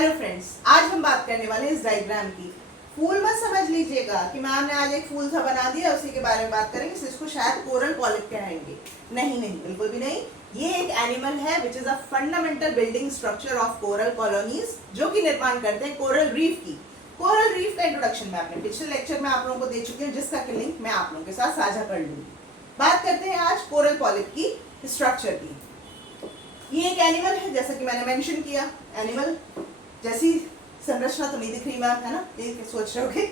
Hello friends, आज हम बात करने वाले हैं इस डायग्राम की। फूल मत समझ लीजिएगा कि मैम ने आज एक फूल सा बना दिया उसी के बारे में बात करेंगे, इसको शायद कोरल पॉलिप कहेंगे। नहीं नहीं, बिल्कुल भी नहीं। ये एक एनिमल है which is a fundamental building structure of coral colonies, जो कि निर्माण करते हैं कोरल रीफ की। कोरल रीफ का इंट्रोडक्शन मैं अपने पिछले लेक्चर में आप लोगों को दे चुकी हूँ, जिसका कि लिंक मैं आप लोगों के साथ साझा कर लूंगी। बात करते हैं आज कोरल पॉलिप की स्ट्रक्चर की। ये एक एनिमल है, जैसा कि मैंने मेंशन किया। एनिमल जैसी संरचना तो नहीं दिख रही मैम, है ना, ये सोच रहे होगे।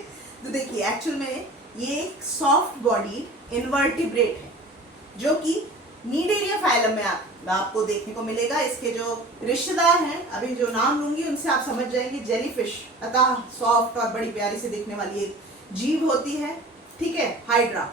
तो देखिए, एक्चुअल में ये एक सॉफ्ट बॉडी इनवर्टिब्रेट है, जो कि नीडेरिया फाइलम में आपको देखने को मिलेगा। इसके जो रिश्तेदार हैं, अभी जो नाम लूंगी उनसे आप समझ जाएंगे। जेलीफिश, अतः सॉफ्ट और बड़ी प्यारी से दिखने वाली एक जीव होती है, ठीक है। हाइड्रा,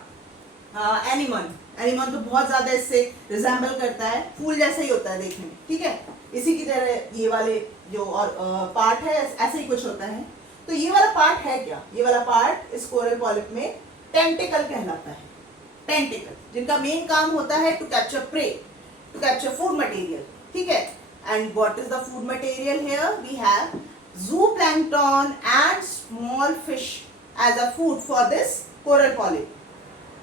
एनिमन तो बहुत ज्यादा इससे रिजेंबल करता है, फूल जैसा ही होता है देखने में, ठीक है। इसी की तरह ये वाले जो और पार्ट है ऐसे ही कुछ होता है। तो ये वाला पार्ट है क्या? ये वाला पार्ट इस कोरल पॉलिप में टेंटिकल कहलाता है। टेंटिकल जिनका मेन काम होता है to capture prey, to capture food material, ठीक है। And what is the food material here? We have zooplankton and small fish as a food for this coral polyp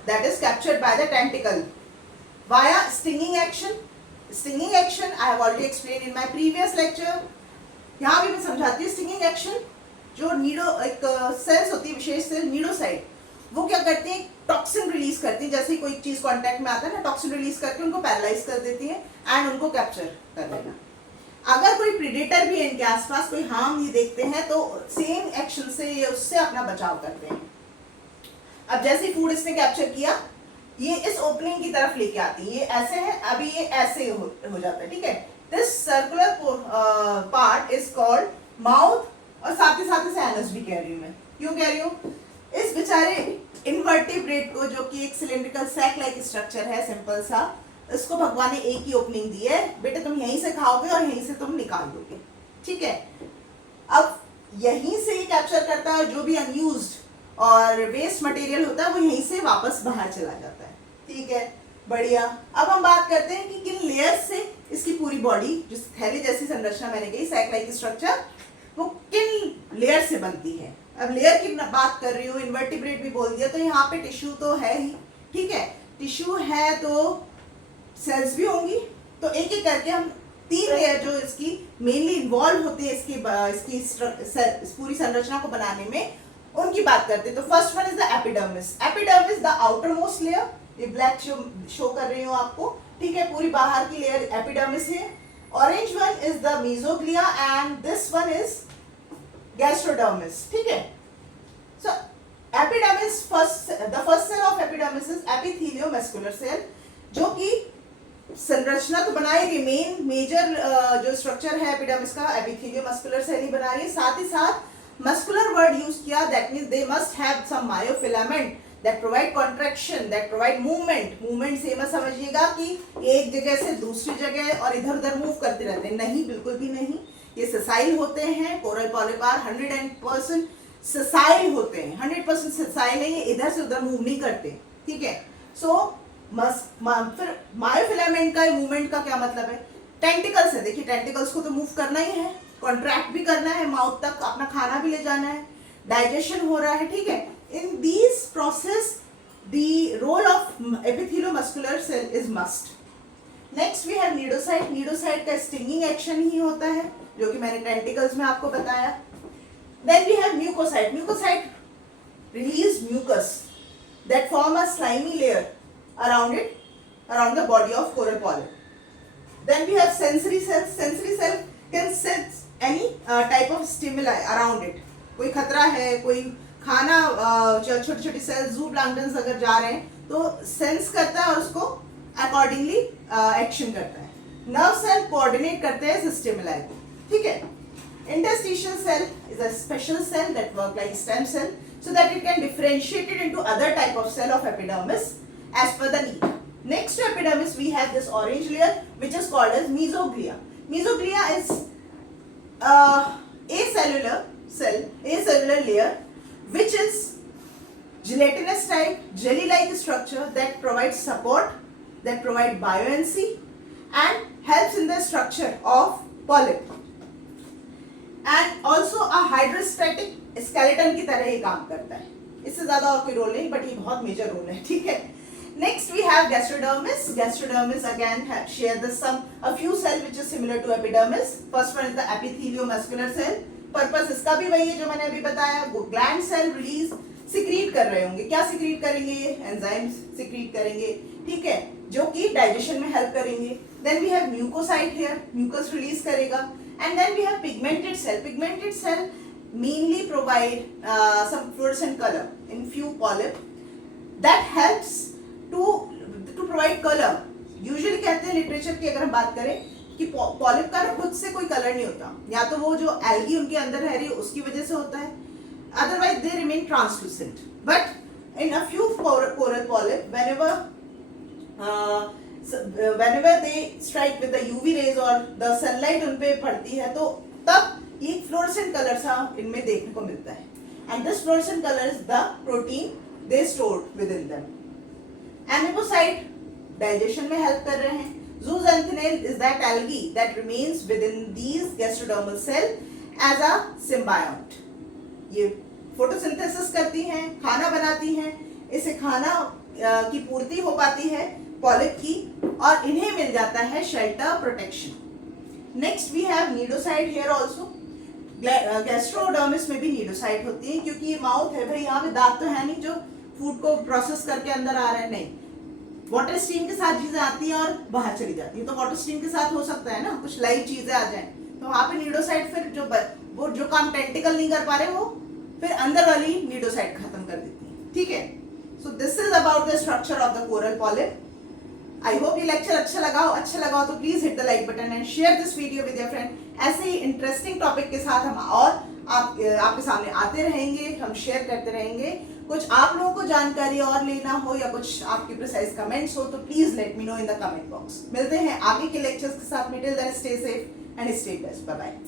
that is captured by the tentacle via stinging action. Stinging action I have already explained in my previous lecture. यहाँ भी मैं समझाती हूँ। Stinging action जो Nido एक sales होती है, विशेष cell cnidocyte, वो क्या करती है? टॉक्सिन रिलीज करती है। जैसे कोई चीज कांटेक्ट में आता है ना, टॉक्सिन रिलीज करके उनको पैरालाइज कर देती है एंड उनको कैप्चर कर लेना। अगर कोई प्रेडेटर भी है इनके आसपास, कोई हार्म ये देखते हैं, तो सेम एक्शन से ये उससे अपना बचाव करते हैं। अब जैसे फूड इसने कैप्चर किया, ये इस ओपनिंग की तरफ लेके आती है। ये ऐसे है, अभी ये ऐसे हो जाता है, ठीक है। This circular part is called mouth, और साथ ही साथ इसे एनस भी कह रही हूँ मैं। क्यों कह रही हूँ? इस बेचारे इनवर्टिब्रेट को, जो कि एक सिलिंड्रिकल सैक लाइक स्ट्रक्चर है, सिंपल सा, इसको भगवान ने एक ही ओपनिंग दी है। बेटे तुम यहीं से खाओगे और यहीं से तुम निकाल दोगे, ठीक है। अब यहीं से ये कैप्चर करता है, जो भी अनयूज्ड और वेस्ट मटेरियल होता है वो यहीं से वापस बाहर चला जाता है, ठीक है। बढ़िया। अब हम बात करते हैं कि किन लेयर्स से इसकी पूरी बॉडी, जो थैली जैसी संरचना मैंने कही, सैक लाइक स्ट्रक्चर, वो किन लेयर से बनती है। अब लेयर की बात कर रही हूँ, इन्वर्टिब्रेट भी बोल दिया, तो यहाँ पे टिश्यू तो है ही, ठीक है। टिश्यू है तो सेल्स भी होंगी। तो एक एक करके हम तीन लेयर जो इसकी मेनली इन्वॉल्व होती है इसकी पूरी संरचना को बनाने में, उनकी बात करते हैं। तो first one is the epidermis. Epidermis the outer most layer, ये ब्लैक शो कर रही हूँ आपको, ठीक है। पूरी बाहर की लेयर एपिडर्मिस है। Orange one is the mesoglea and this one is gastrodermis, ठीक है। So epidermis, the first cell of epidermis is epitheliomuscular cell, जो कि संरचना तो बनाएगी, मेन मेजर जो स्ट्रक्चर है एपिडर्मिस का, एपिथेलियोमस्कुलर सेल ही बना रही है। साथ ही साथ मस्कुलर वर्ड यूज किया, that means they must have some myofilament that provide contraction, that provide movement. Movement से मत समझिएगा कि एक जगह से दूसरी जगह और इधर उधर मूव करते रहते हैं, नहीं, बिल्कुल भी नहीं। ये ससाइल होते हैं। कोरल पॉलिप 100% ससाइल होते हैं, 100% ससाइल है, ये इधर से उधर मूव नहीं करते, ठीक है। सो फिर मायोफिलामेंट का मूवमेंट का क्या मतलब है? टेंटिकल्स है, देखिए टेंटिकल्स को तो मूव करना ही है, कॉन्ट्रैक्ट भी करना है, माउथ तक अपना खाना भी ले जाना है, डाइजेशन हो रहा है, ठीक है। In these process the role of epitheliomuscular cell is must. Next we have cnidocyte. Cnidocyte का स्टिंगिंग एक्शन ही होता है, जो कि मैंने टेंटिकल्स में आपको बताया। Then we have mucocyte. Mucocyte release mucus that form a slimy layer around it, around the body of coral polyp. Then we have sensory cells. Sensory cell can sense any type of stimuli around it. कोई खतरा है, कोई खाना, छोटी छोटी sales, ज़ूप्लैंक्टन्स अगर जा रहे हैं तो सेंस करता है और उसको अकॉर्डिंगली एक्शन करता है। नर्व सेल कोऑर्डिनेट करते हैं इस स्टिमुलाई को, ठीक है। Interstitial cell is a special cell that work like stem cell, so that it can differentiate it into other type of cell of epidermis as per the need. Next to epidermis we have this orange layer which is called as mesoglia. Mesoglia is acellular layer which is gelatinous type, jelly like structure that provides support, that provide buoyancy and helps in the structure of polyp. And also a hydrostatic skeleton की तरह ही काम करता है, इससे ज्यादा और कोई role नहीं, बट ये बहुत मेजर रोल है, ठीक है। Next we have gastrodermis. Gastrodermis again share a few cell which is similar to epidermis. First one is the epitheliomuscular cell. Purpose इसका भी वही है जो मैंने अभी बताया, gland cell release secrete कर रहे होंगे, क्या secrete करेंगे ये? enzymes secrete करेंगे, ठीक है, जो कि digestion में help करेंगे. Then we have mucocyte here, mucus release करेगा, and then we have pigmented cell. Pigmented cell mainly provide some fluorescent color in few polyp that helps to provide color. Usually कहते हैं literature की अगर हम बात करें कि पॉलिप का ना खुद से कोई कलर नहीं होता, या तो वो जो एल्गी उनके अंदर रह रही है उसकी वजह से होता है, otherwise they remain translucent. But in a few coral polyp whenever they strike with the UV rays और the sunlight उन पे पड़ती है, तो तब ये फ्लोरेसेंट कलर सा इनमें देखने को मिलता है. And this fluorescent color is the protein they stored within them. Amoebocyte digestion में help कर रहे हैं. Zooxanthellae is that algae that remains within these gastrodermal cell as a symbiont. ये photosynthesis करती हैं, खाना बनाती हैं, इससे खाना की पूर्ति हो पाती है पॉलिप की, और इन्हें मिल जाता है shelter protection. Next we have cnidocyte here also. Gastrodermis में भी नीडोसाइट होती है, क्योंकि ये माउथ है भाई, यहाँ पे दांत तो है नहीं जो फूड को प्रोसेस करके अंदर आ रहा है, नहीं, वाटर स्ट्रीम के साथ चीजें आती हैं और बाहर चली जाती है. तो वाटर स्ट्रीम के साथ हो सकता है ना कुछ लाइव चीजें आ जाएं, तो वहां पे नीडोसाइट फिर वो जो काम टेंटिकल नहीं कर पा रहे वो फिर अंदर वाली नीडोसाइट खत्म कर देती है, ठीक है. So this is about the structure of the coral polyp. I hope ये लेक्चर अच्छा लगा हो तो please hit the like button and share this video with your friend. ऐसे ही इंटरेस्टिंग टॉपिक के साथ हम और आपके सामने आते रहेंगे, हम शेयर करते रहेंगे. कुछ आप लोगों को जानकारी और लेना हो या कुछ आपके प्रिसाइज कमेंट्स हो तो please let me know in the comment box. मिलते हैं आगे के लेक्चर्स के साथ. Till then stay safe and stay blessed. Bye bye.